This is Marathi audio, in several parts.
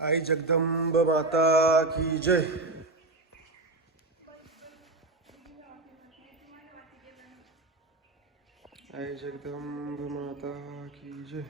आई जगदंब माता की जय। आई जगदंब माता की जय।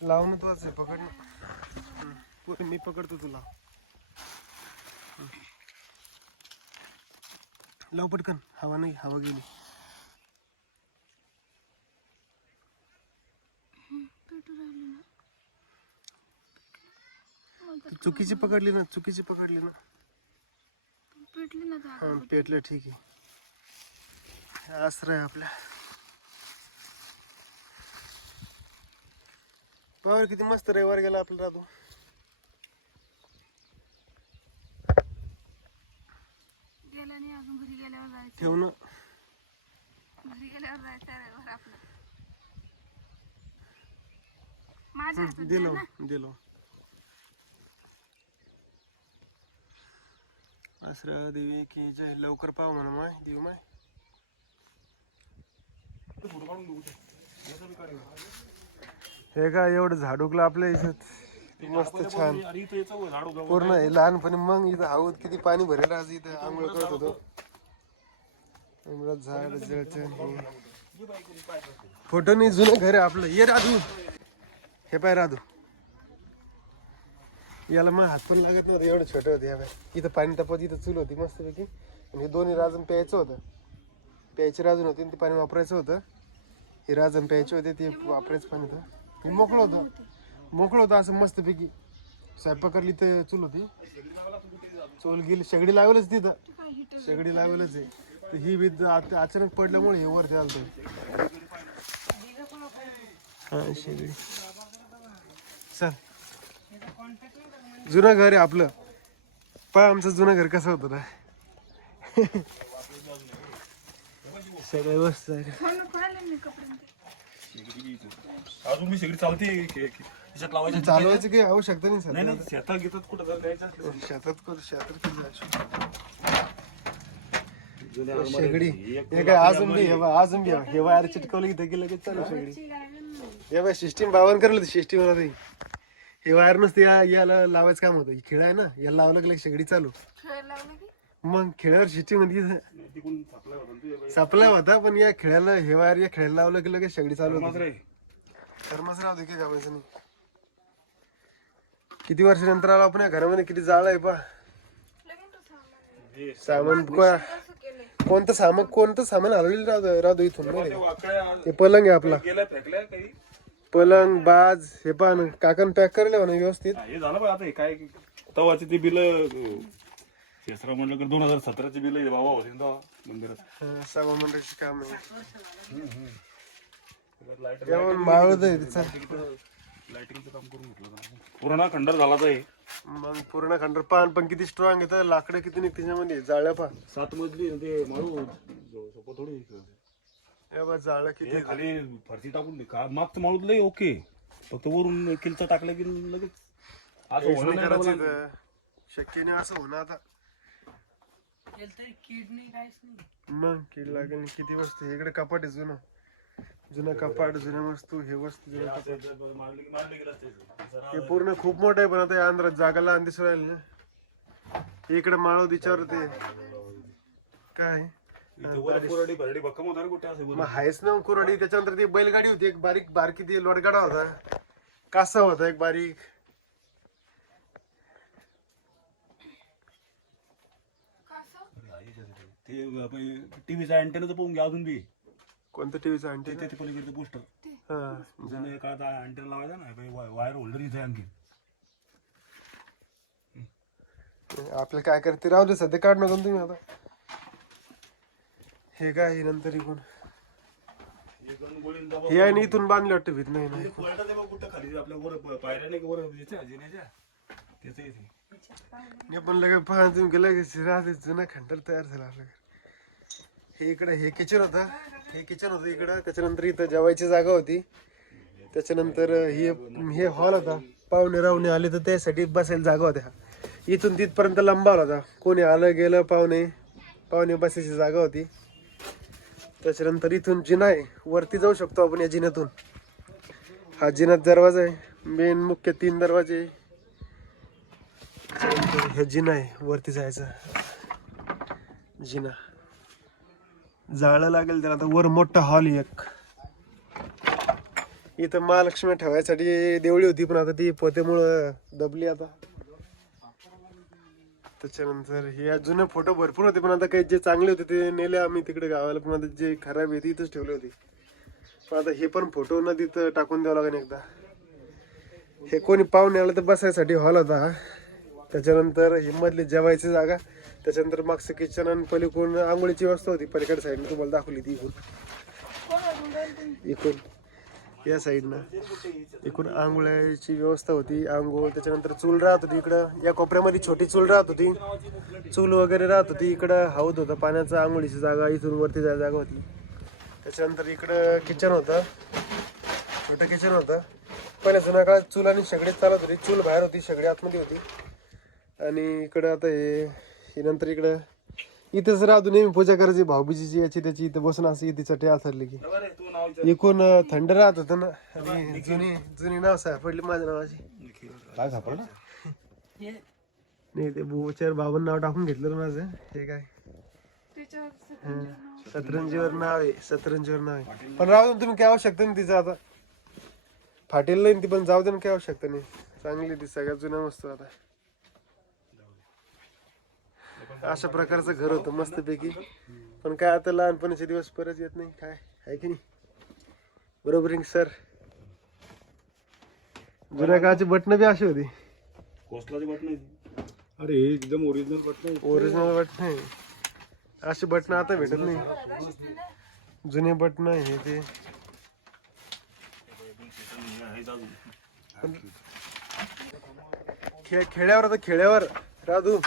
लावून तू आहे पकड ना, मी पकडतो तुला। लाव पटकन, हवा नाही, हवा गेली। चुकीची पकडली ना, चुकीची पकडली ना, पेटली ना का? हा पेटलं, ठीक आहे। आसरा आहे आपल्या। पावर किती मस्त रविवार गेला आपला राहतो। गेला नाही अजून, घरी गेल्यावर जायचं। ठेव ना, घरी गेल्यावर जायचं रविवार आपलं। माझ्या हातात द्या दिलो ना। दिलो। आसरा देवी की जय। लवकर पाव म्हणा माय देव माय। हे काय एवढं झाडूकलं आपल्या इथं मस्त छान पूर्ण आहे। लहानपणी मग इथं हवत किती पाणी भरेल, आज इथं आंघोळ करत होतो। झाड जळचं फोटो नाही, जुनं घर आहे आपलं। ये राधू, हे पाय राधू, याला मग हात पण लागत नव्हतं, एवढं छोटं होतं। या बाय इथं पाणी तापत, इथं चूल होती मस्तपैकी, आणि हे दोन्ही राजन प्यायचं होतं, प्यायचे राजून होते, ते पाणी वापरायचं होतं। हे राजन प्यायचे होते, ते वापरायचं पाणी होतं। हे मोकळं होतं, मोकळं होतं असं मस्तपैकी। स्वयंपाक करली तर चूल होती, चूल गेली, शेगडी लावेलच तिथं, शेगडी लावेलच आहे। तर ही विद अचानक पडल्यामुळे हे वरती आलं। हा शेगडी, चल जुनं घर आहे आपलं। पहा आमचं जुनं घर कसं होतं ना। सगळं मस्त आहे। अजून मी शेगडी चालते त्याच्यात लावायची चालवायची काही आवश्यकता नाही सर। नाही शेतात घेतात कुठं जर द्यायचं असलं शेतात करू, शेतात किती जायचं शेगडी। हे काय अजून बी, हे बघ अजून बी हे वायर चिटकवलं इथं की लगेच चालू शेगडी। हे बघ सिस्टीम बावन करलं, सिस्टीम ला हे वायर नसते, याला लावायचं काम होतं। खेळ आहे ना, याला लावलं की शेगडी चालू। मग खेळावर सिस्टीम मध्ये सप्लाय होता, पण या खेळाला हे वायर या खेळायला लावलं की लगेच शेगडी चालू होती। कर्मच राहू दे की कामाचं नाही। किती वर्षानंतर आलो आपण या घरामध्ये, किती जाळ आहे पा। सामान कोणतं सामान हलवलेलं राहतो इथून नाही। हे पलंग आहे आपला, पलंग बाज हे पण काकान पॅक करले म्हणा व्यवस्थित। हे झालं बघ आता काय तवाची ती बिल शेसरा म्हणलं की 2017ची बिल बाबा होती ना मंदिरात। सभा मंडळाची काम आहे। मावळत आहे तिचा, लाइटिंगचं काम करून घेतलं पूर्ण खंडर झाला तर मग पूर्ण खंडर पान पण किती स्ट्रॉंग येतं, लाकडं किती निघते त्याच्यामध्ये, जाळ्या पा 7 मजली ते माळू सोपं थोडी जाळं किती खाली फरशी टाकून का मागचं माळूत लय ओके, फक्त वरून किलचं टाकलं की लगेच आज होणं नाही करायचं इथं, शक्य नाही असं होणं आता। मग कीड लागेल किती वस्तू इकडे, कपाट आहे जुनं, जुनं कपाट, जुन्या वस्तू, हे वस्तू जुनं कपाट। हे पूर्ण खूप मोठं आहे, पण आता या अंधारात जागा लहान दिसू राहील ना। इकडे माळव तिच्यावर ते काय मग आहेच ना कुरडी। त्याच्यानंतर ती बैलगाडी होती एक बारीक, बारकी ती लोटगाडा होता, कासा होता एक बारीक। टीव्हीचा अँटेना तर पाहून घ्या अजून बी। कोणतं टीव्हीचा अँटेना? ते पलीकडचं पोस्टर हा जुने काळात अँटेना लावायचा ना, वायर होल्डर इथे आणखी। आपलं काय करते राहू दे, सध्या काढ नका तुम्ही आता। हे काय नंतर इकडून हे आहे ना, इथून बांधले वाटतं भीत नाही ना। कुठं खाली आपल्या वर पायऱ्या नाही वर जिन्याच्या त्याच इथे हे पण लगे पहा तुम्ही गेलं राहते, जुना खंडर तयार झाला आपलं। हे इकडे हे किचन होतं, हे किचन होतं इकडं। त्याच्यानंतर इथं जेवायची जागा होती, त्याच्यानंतर हे हॉल होता। पाहुणे राहुणे आले तर त्यासाठी बसायला जागा होत्या। इथून तिथपर्यंत लंबा होता, कोणी आलं गेलं पाहुणे बसायची जागा होती। त्याच्यानंतर इथून जिना आहे, वरती जाऊ शकतो आपण या जिन्यातून. हा जिन्यात दरवाजा आहे, मेन मुख्य 3 दरवाजे. त्याच्यानंतर हे जिना आहे, वरती जायचं जिना. जाळं लागेल त्याला. आता वर मोठा हॉल एक. इथं महालक्ष्मी ठेवायसाठी देवळी होती, पण आता ती पोतेमुळं दबली आता. त्याच्यानंतर हे जुने फोटो भरपूर होते, पण आता काही जे चांगले होते ते नेले आम्ही तिकडे गावाला, पण आता जे खराब आहे ते इथंच ठेवले होते. पण आता हे पण फोटो नदीत टाकून द्यावं लागेल एकदा. हे कोणी पाहुणे आलं तर बसायसाठी हॉल होता हा. त्याच्यानंतर ही मधली जेवायची जागा, त्याच्यानंतर मागचं किचन आणि पलीकडून आंघोळीची व्यवस्था होती. पलीकडे साईडने तुम्हाला दाखवली ती इकडून या साईडनं इकडून आंघोळीची व्यवस्था होती. आंघोळ, त्याच्यानंतर चूल राहत होती इकडं. या कोपऱ्यामध्ये छोटी चूल राहत होती, चूल वगैरे राहत होती. इकडं हौद होतं पाण्याचं, आंघोळीची जागा, इथून वरती जागा होती. त्याच्यानंतर इकडं किचन होतं, छोटं किचन होतं. पहिल्या जुन्या काळात चूल आणि शेगडी चालत होती. चूल बाहेर होती, शेगडी आतमध्ये होती. आणि इकडं आता हे नंतर इकडं इथंच राहतो नेहमी पूजा करायची भाऊबीजीची याची त्याची. इथं बसून असं इथे चटे आसरली की एकूण थंड राहत होतं ना. आणि जुनी नाव सापडली माझ्या नावाची. काय सापडलं नाही ते बुवाच्यावर बाबांना नाव टाकून घेतलं ना माझं. हे काय सतरंजीवर नाव आहे, सतरंजीवर नाव आहे. पण राहू दे, तुम्ही काय आवश्यकता नाही तिचं आता. फाटेल नाही ती, पण जाऊ दे ना, काय आवश्यकता नाही. चांगली ती सगळ्यात जुन्या वस्तू. आता अशा प्रकारचं घर होतं मस्तपैकी. पण काय आता लहानपणीचे दिवस परत येत नाही, काय आहे की नाही, बरोबर आहे सर. जुन्या काळाची बटणं बी अशी होती. कोसलाची बटन. अरे एकदम ओरिजिनल बटन. ओरिजिनल बटणं आहे. अशी बटणं आता भेटत नाही. जुने बटणं हे ते. खेड्यावर आता खेड्यावर राहतो.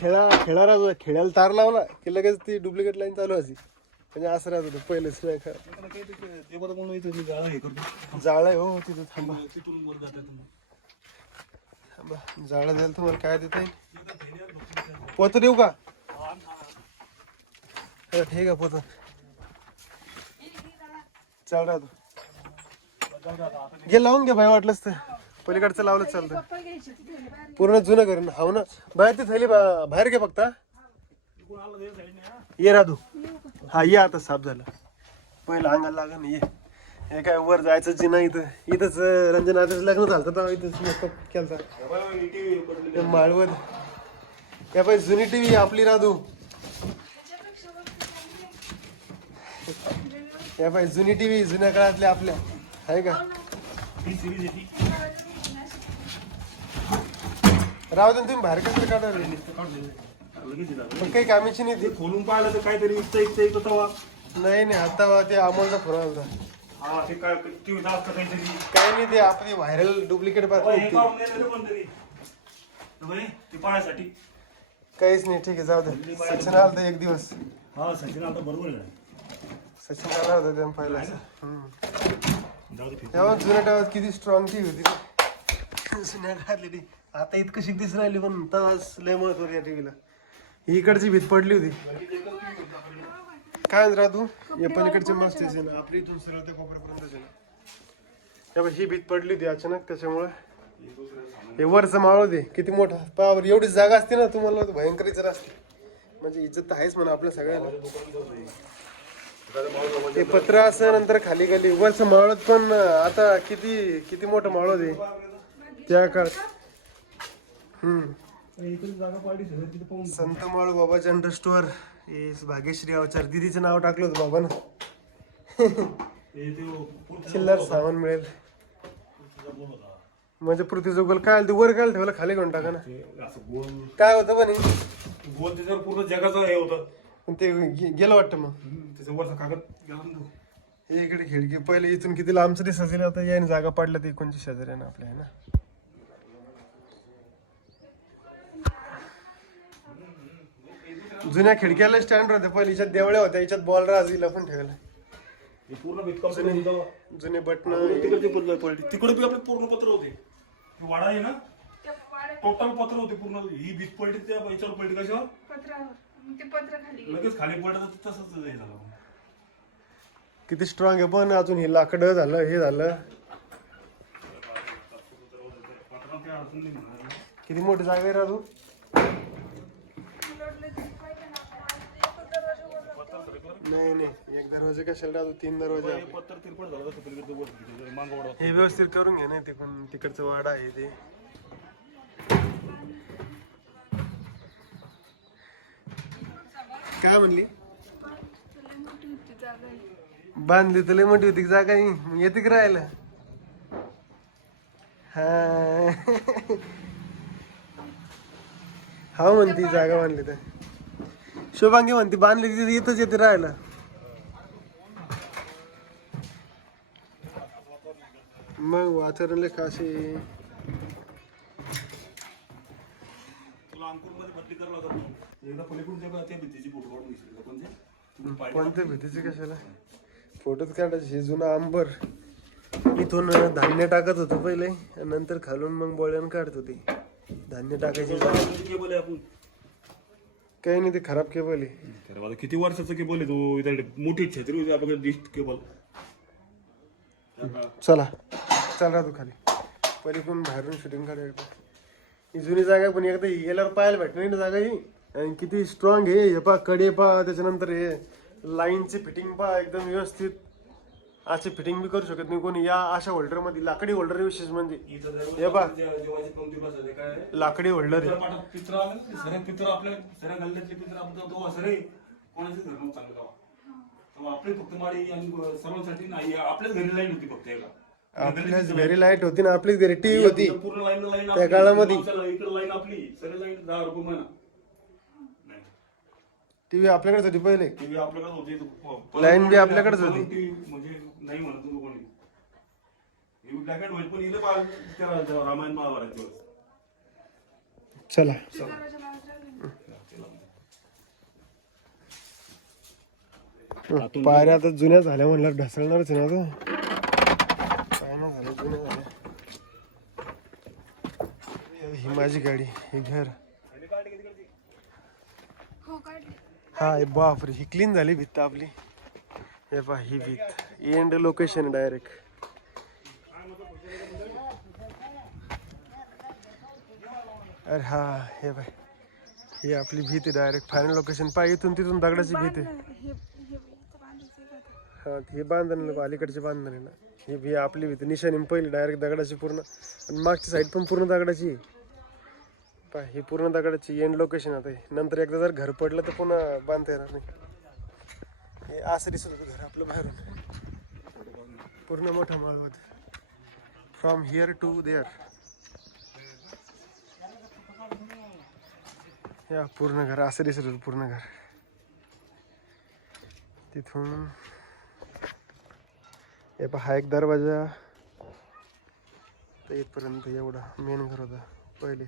खेळा राहतो, खेळायला तार लावला की लगेच ती डुप्लिकेट लाईन चालू व्हायची. म्हणजे असं राहत होतं पहिलेच. नाही का जाळ आहे हो तिथं. थांबा थांबा, जाळं द्यायला तुम्हाला काय देत आहे. पोतं देऊ का? ठीक आहे पोतं चाल राहतो. घे लावून घ्या भाई, वाटलंच तर पलीकडचं लावलं चालतं. पूर्ण जुनं घर हाव ना. बाहेर ती थैली बाहेर घे फक्त. ये राधू. हा ये, आता साफ झालं. पहिलं अंगाला लागा ना. ये हे काय वर जायचं जिना. इथंच रंजनाचं लग्न झालं तर इथंच मेकअप केलता माळवत. या पाहिजे जुनी टीव्ही आपली राधू. या पाहिजे जुनी टीव्ही जुन्या काळातल्या आपल्या आहे का. राहू दे तुम्ही बाहेर कसं काढायला. पण काही कामाची नाही ती. खोलून पाहिलं तर काहीतरी इथं तवा. नाही आता ते अमोलचा फोन होता. हा ते काय टीव्ही जास्त काहीतरी काय नाही, ते आपली व्हायरल डुप्लिकेट ते पाहण्यासाठी काहीच नाही. ठीक आहे जाऊ दे. सचिन आला होता एक दिवस. हा सचिन आता बरोबर आहे. सचिन आला होता त्या पाहिलं. जाऊ दे. तेव्हा जुन्या टाळात किती स्ट्रॉंग टीव्ही होती जुन्या काळातली. आता इतकं शिकतीच राहिली, पण तेव्हाच लय महत्व होतं या टीव्हीला. इकडची भीत पडली होती. काय राहतो या पलीकडचे मस्त आपली इथून सरळ त्या कोपऱ्यापर्यंत. ही भीत पडली होती अचानक, त्याच्यामुळे हे वरचं माळ होते किती मोठा पावर. एवढी जागा असते ना तुम्हाला भयंकर इज्जत असते. म्हणजे इज्जत तर आहेच म्हणा आपल्या सगळ्याला. ते पत्र असं नंतर खाली खाली वरचं माळत. पण आता किती किती मोठं माळ होते त्या काळात. संत माळू बाबा जनरल स्टोअर. भाग्यश्री अवचार दिदीचं नाव टाकलं होतं बाबानं. चिल्लर सामान मिळेल म्हणजे पृथ्वीजोगल. काय ते वर काय ठेवलं, खाली घेऊन टाका ना. काय होतं पण गोल त्याच्यावर पूर्ण जगाचं हे होतं. ते गेलं वाटतं. मग त्याच्यावरचा कागद गेला ना तो. हे इकडे खिडकी पहिले इथून किती लांबचं दिसायचं. आता याने जागा पाडल्या ते 29 शेजारी ना आपल्या आहे ना. जुन्या खिडक्याला स्टँड होते पहिले. याच्यात देवळ्या होत्या, याच्यात बॉल राहायला पण ठेवला. जुने बटन तिकडे बी आपले पूर्ण पत्र होते. वाडा आहे ना, टोटल पत्र होते पूर्ण. ही भीत पलटी त्या याच्यावर पलटी कशावर पत्र खाली लगेच खाली पडलं तसंच झालं. किती स्ट्रॉंग आहे पण अजून हे लाकडं झालं हे झालं. किती मोठी जागा आहे राजू. नाही नाही एक दरवाजे कशाला राजू 3 दरवाजे आपले. पत्तर तिरपट झालं तसं पलीकडचं वर मागं हे व्यवस्थित करून घे ना ते पण तिकडचं वाडा आहे ते. काय म्हणली लय मोठी होती जागा ही. बांधली तर लय मोठी होती जागा ही मग येते की राहायला. हा हा म्हणती जागा बांधली तर शुभांगी म्हणती बांधली तिथे इथंच येते राहायला. मग वातावरण लय खास आहे. तुला अंकुरमध्ये भरती करला होता एकदा पलीकडून त्या भिंतीची फोटो काढून घेतली कोणते कोणत्या भीतीचे कशाला फोटोच काढायचे. हे जुना अंबर इथून धान्य टाकत होतो पहिले नंतर खालून मग बोळ्यानं काढत होते धान्य टाकायचे. केबल आहे आपण काही नाही ते खराब केबल आहे. अरे माझा किती वर्षाचा केबल आहे तो. इथे मोठी छत्री होती आपल्याकडे डिश केबल. चला चल राहतो खाली पलीकडून बाहेरून शूटिंग काढायला. ही जुनी जागा आहे पण एकदा ही गेल्यावर पाहायला भेटणार नाही ना जागा ही. आणि किती स्ट्रॉंग आहे हे पहा कडे पहा त्याच्यानंतर हे लाईनचे फिटिंग पहा एकदम व्यवस्थित. असे फिटिंग बी करू शकत नाही कोणी. या अशा होल्डर मध्ये लाकडी होल्डर विशेष म्हणजे हे पहा लाकडी होल्डर आहे. पित्र आलं सर पित्र आपल्या सऱ्या गल्ल्यातले पित्र आपलं तो सरे कोणाचंच घर नव्हतं चांगलं तेव्हा आपली फक्त माडी आणि सर्वांसाठी नाही आपल्याच घरी लाईन होती फक्त एका. आपल्याच घरी लाईट होती ना आपलीच घरी टीव्ही होती पूर्ण लाईन त्या काळामध्ये. इकडे लाईन आपली सगळी लाईन 10 रुपये महिना. टीव्ही आपल्याकडेच होती पहिले. टीव्ही आपल्याकडे होती लाईन बी आपल्याकडेच होती. म्हणजे नाही म्हणत होतो कोणी ब्लॅक अँड व्हाईट पण इथे पाहिजे रामायण महाभारत. चला पायऱ्या आता जुन्या झाल्या म्हणलं ढसळणारच आहे ना आता. काय नाही झालं जुन्या झाल्या. ही माझी गाडी हे घर. हो काढली. हा बापरे ही क्लीन झाली भित्त आपली. हे पहा ही भीत एंड लोकेशन डायरेक्ट. अरे हा हे बाय ही आपली भीत आहे डायरेक्ट फायनल लोकेशन. पहा इथून तिथून दगडाची भीत आहे. हा हे बांधण अलीकडचे बांधण आहे ना. ही भी आपली भीत निशाणी पहिली डायरेक्ट दगडाची पूर्ण. आणि मागची साईड पण पूर्ण दगडाची. पहा ही पूर्ण दगडाची एंड लोकेशन आता आहे. नंतर एकदा जर घर पडलं तर पुन्हा बांधता येणार नाही. हे असं दिसत होतं घर आपलं बाहेरून पूर्ण मोठा माळवत फ्रॉम हिअर टू देअर. या पूर्ण घर असं दिसत होतं पूर्ण घर. तिथून हे पहा एक दरवाजा तर इथपर्यंत एवढा मेन घर होता पहिले.